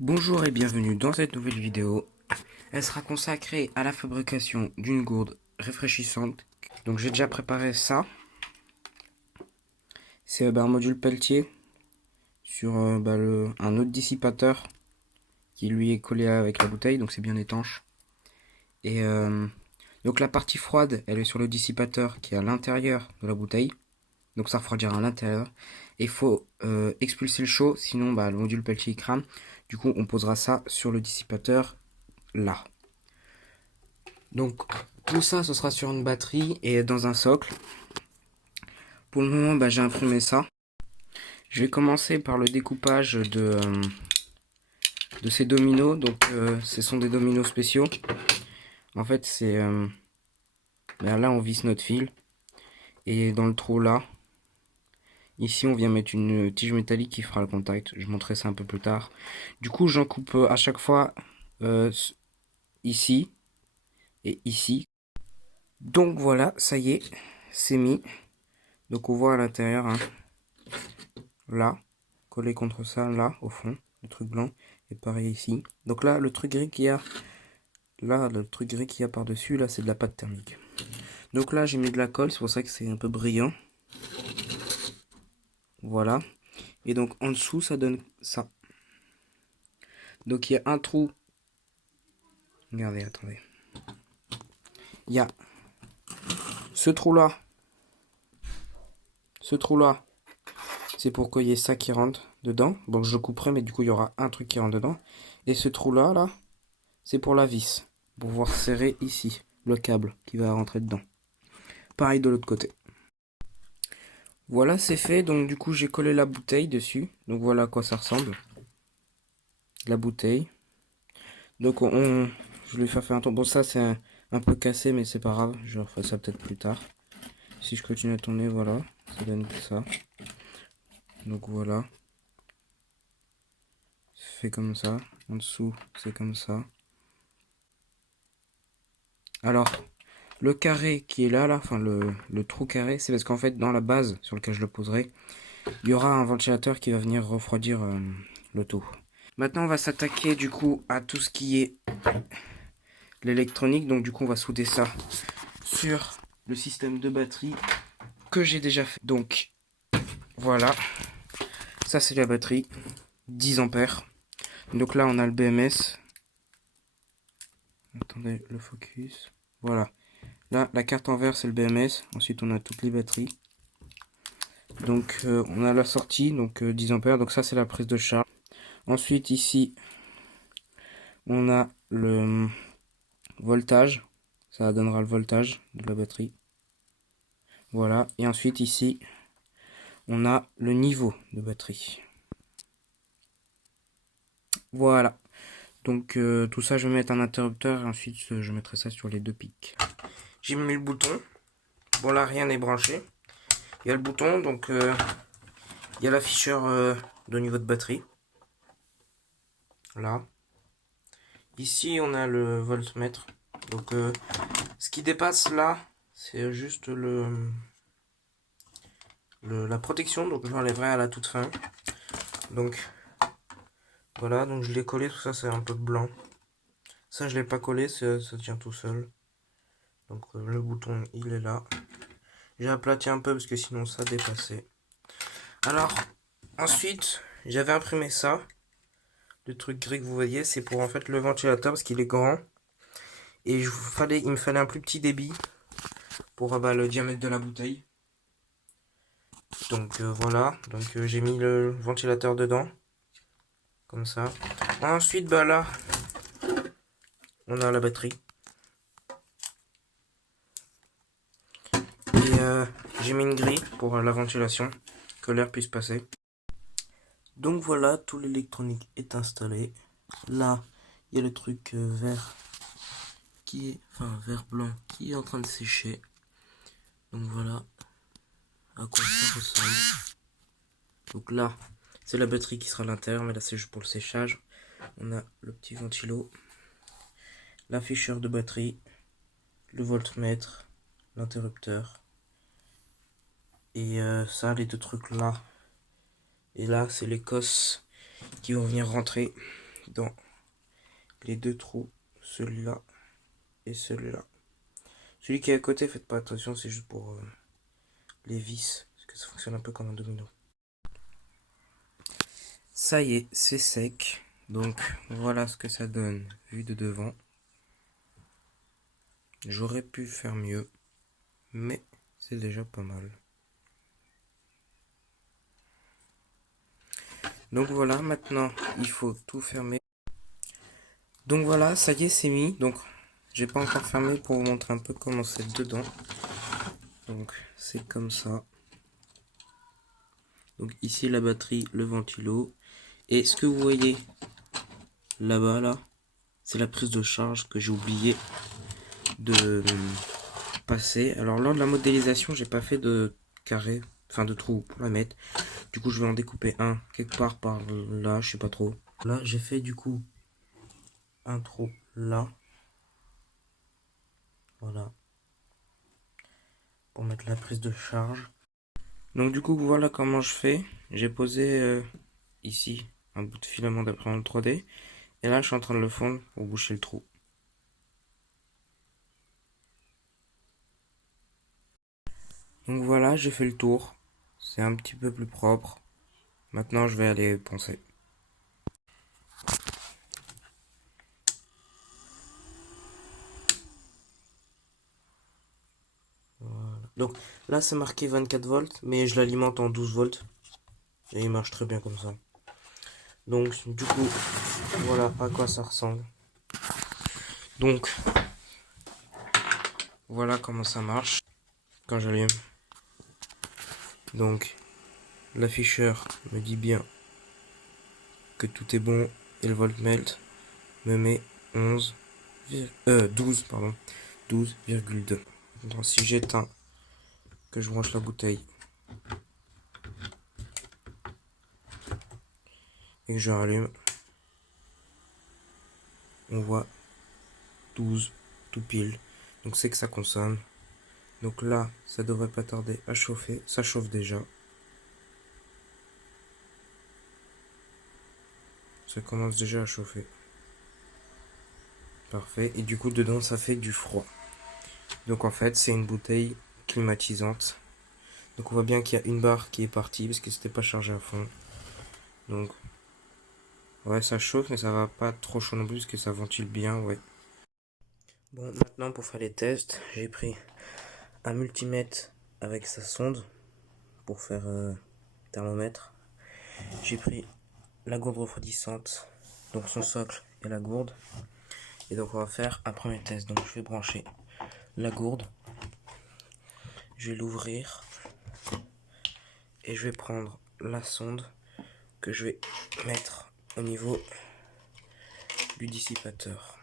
Bonjour et bienvenue dans cette nouvelle vidéo. Elle sera consacrée à la fabrication d'une gourde rafraîchissante. Donc j'ai déjà préparé ça. C'est un module Peltier sur un autre dissipateur qui lui est collé avec la bouteille, donc c'est bien étanche. Et donc la partie froide, elle est sur le dissipateur qui est à l'intérieur de la bouteille. Donc ça refroidira à l'intérieur. Et il faut expulser le chaud, sinon le module Peltier crame. Du coup on posera ça sur le dissipateur là. Donc tout ça, ce sera sur une batterie et dans un socle. Pour le moment, j'ai imprimé ça. Je vais commencer par le découpage de ces dominos. Donc ce sont des dominos spéciaux. En fait, c'est là on visse notre fil. Et dans le trou là, ici on vient mettre une tige métallique qui fera le contact. Je montrerai ça un peu plus tard. Du coup, j'en coupe à chaque fois euh, ici et ici. Donc voilà, ça y est, c'est mis. Donc on voit à l'intérieur, hein, là, collé contre ça, là, au fond, le truc blanc, et pareil ici. Donc là, le truc gris qu'il y a, là, le truc gris qu'il y a par-dessus, là, c'est de la pâte thermique. Donc là, j'ai mis de la colle, c'est pour ça que c'est un peu brillant. Voilà. Et donc en dessous, ça donne ça. Donc il y a un trou. Regardez, attendez. Il y a ce trou-là. Ce trou-là, c'est pour qu'il y ait ça qui rentre dedans. Donc je le couperai, mais du coup, il y aura un truc qui rentre dedans. Et ce trou-là, là, c'est pour la vis. Pour pouvoir serrer ici le câble qui va rentrer dedans. Pareil de l'autre côté. Voilà, c'est fait. Donc du coup, j'ai collé la bouteille dessus. Donc voilà à quoi ça ressemble. La bouteille. Donc je vais faire un tour. Bon, ça c'est un peu cassé, mais c'est pas grave. Je referai ça peut-être plus tard. Si je continue à tourner, voilà, ça donne ça. Donc voilà. C'est fait comme ça. En dessous, c'est comme ça. Alors, le carré qui est là, enfin le trou carré, c'est parce qu'en fait, dans la base sur laquelle je le poserai, il y aura un ventilateur qui va venir refroidir le tout. Maintenant, on va s'attaquer du coup à tout ce qui est l'électronique. Donc du coup, on va souder ça sur le système de batterie que j'ai déjà fait. Donc voilà, ça c'est la batterie, 10 ampères. Donc là, on a le BMS. Attendez le focus. Voilà. Là, la carte en vert, c'est le BMS. Ensuite, on a toutes les batteries. Donc, on a la sortie, donc 10 ampères. Donc ça, c'est la prise de charge. Ensuite, ici, on a le voltage. Ça donnera le voltage de la batterie. Voilà. Et ensuite, ici, on a le niveau de batterie. Voilà. Donc, tout ça, je vais mettre un interrupteur. Et ensuite, je mettrai ça sur les deux pics. J'ai mis le bouton. Bon, là, rien n'est branché. Il y a le bouton, donc il y a l'afficheur de niveau de batterie. Là. Ici, on a le voltmètre. Donc, ce qui dépasse là, c'est juste la protection. Donc, je l'enlèverai à la toute fin. Donc, voilà. Donc, je l'ai collé. Tout ça, c'est un peu blanc. Ça, je l'ai pas collé. Ça tient tout seul. Donc, le bouton, il est là. J'ai aplati un peu parce que sinon, ça dépassait. Alors, ensuite, j'avais imprimé ça. Le truc gris que vous voyez, c'est pour en fait le ventilateur parce qu'il est grand. Et il me fallait un plus petit débit pour le diamètre de la bouteille. Donc voilà, donc j'ai mis le ventilateur dedans, comme ça. Ensuite, là, on a la batterie. Et j'ai mis une grille pour la ventilation, que l'air puisse passer. Donc voilà, tout l'électronique est installé. Là, il y a le truc vert vert blanc qui est en train de sécher. Donc voilà à quoi ça ressemble. Donc là, c'est la batterie qui sera à l'intérieur, mais là c'est juste pour le séchage. On a le petit ventilo, l'afficheur de batterie, le voltmètre, l'interrupteur. Et ça, les deux trucs là. Et là, c'est les cosses qui vont venir rentrer dans les deux trous, celui-là et celui-là. Celui qui est à côté, faites pas attention, c'est juste pour les vis, parce que ça fonctionne un peu comme un domino. Ça y est, c'est sec. Donc voilà ce que ça donne vu de devant. J'aurais pu faire mieux, mais c'est déjà pas mal. Donc voilà, maintenant il faut tout fermer. Donc voilà, ça y est, c'est mis. Donc j'ai pas encore fermé pour vous montrer un peu comment c'est dedans. Donc c'est comme ça. Donc ici la batterie, le ventilo. Et ce que vous voyez là-bas, là, c'est la prise de charge que j'ai oublié de passer. Alors lors de la modélisation, j'ai pas fait de carré, enfin de trou pour la mettre. Du coup, je vais en découper un quelque part par là, je sais pas trop. Là, j'ai fait du coup un trou là. Voilà. Pour mettre la prise de charge. Donc du coup, voilà comment je fais. J'ai posé ici un bout de filament d'imprimante 3D. Et là, je suis en train de le fondre pour boucher le trou. Donc voilà, j'ai fait le tour. C'est un petit peu plus propre. Maintenant, je vais aller poncer. Voilà. Donc là, c'est marqué 24 volts, mais je l'alimente en 12 volts. Et il marche très bien comme ça. Donc, du coup, voilà à quoi ça ressemble. Donc, voilà comment ça marche quand j'allume. Donc, l'afficheur me dit bien que tout est bon et le voltmètre me met 12, pardon, 12,2. Donc, si j'éteins, que je branche la bouteille et que je rallume, on voit 12 tout pile. Donc, c'est que ça consomme. Donc là, ça devrait pas tarder à chauffer. Ça chauffe déjà. Ça commence déjà à chauffer. Parfait. Et du coup, dedans, ça fait du froid. Donc en fait, c'est une bouteille climatisante. Donc on voit bien qu'il y a une barre qui est partie parce que c'était pas chargé à fond. Donc, ouais, ça chauffe, mais ça va pas trop chaud non plus parce que ça ventile bien, ouais. Bon, maintenant pour faire les tests, j'ai pris un multimètre avec sa sonde pour faire thermomètre. J'ai pris la gourde refroidissante, donc son socle et la gourde. Et donc on va faire un premier test. Donc je vais brancher la gourde. Je vais l'ouvrir. Et je vais prendre la sonde que je vais mettre au niveau du dissipateur.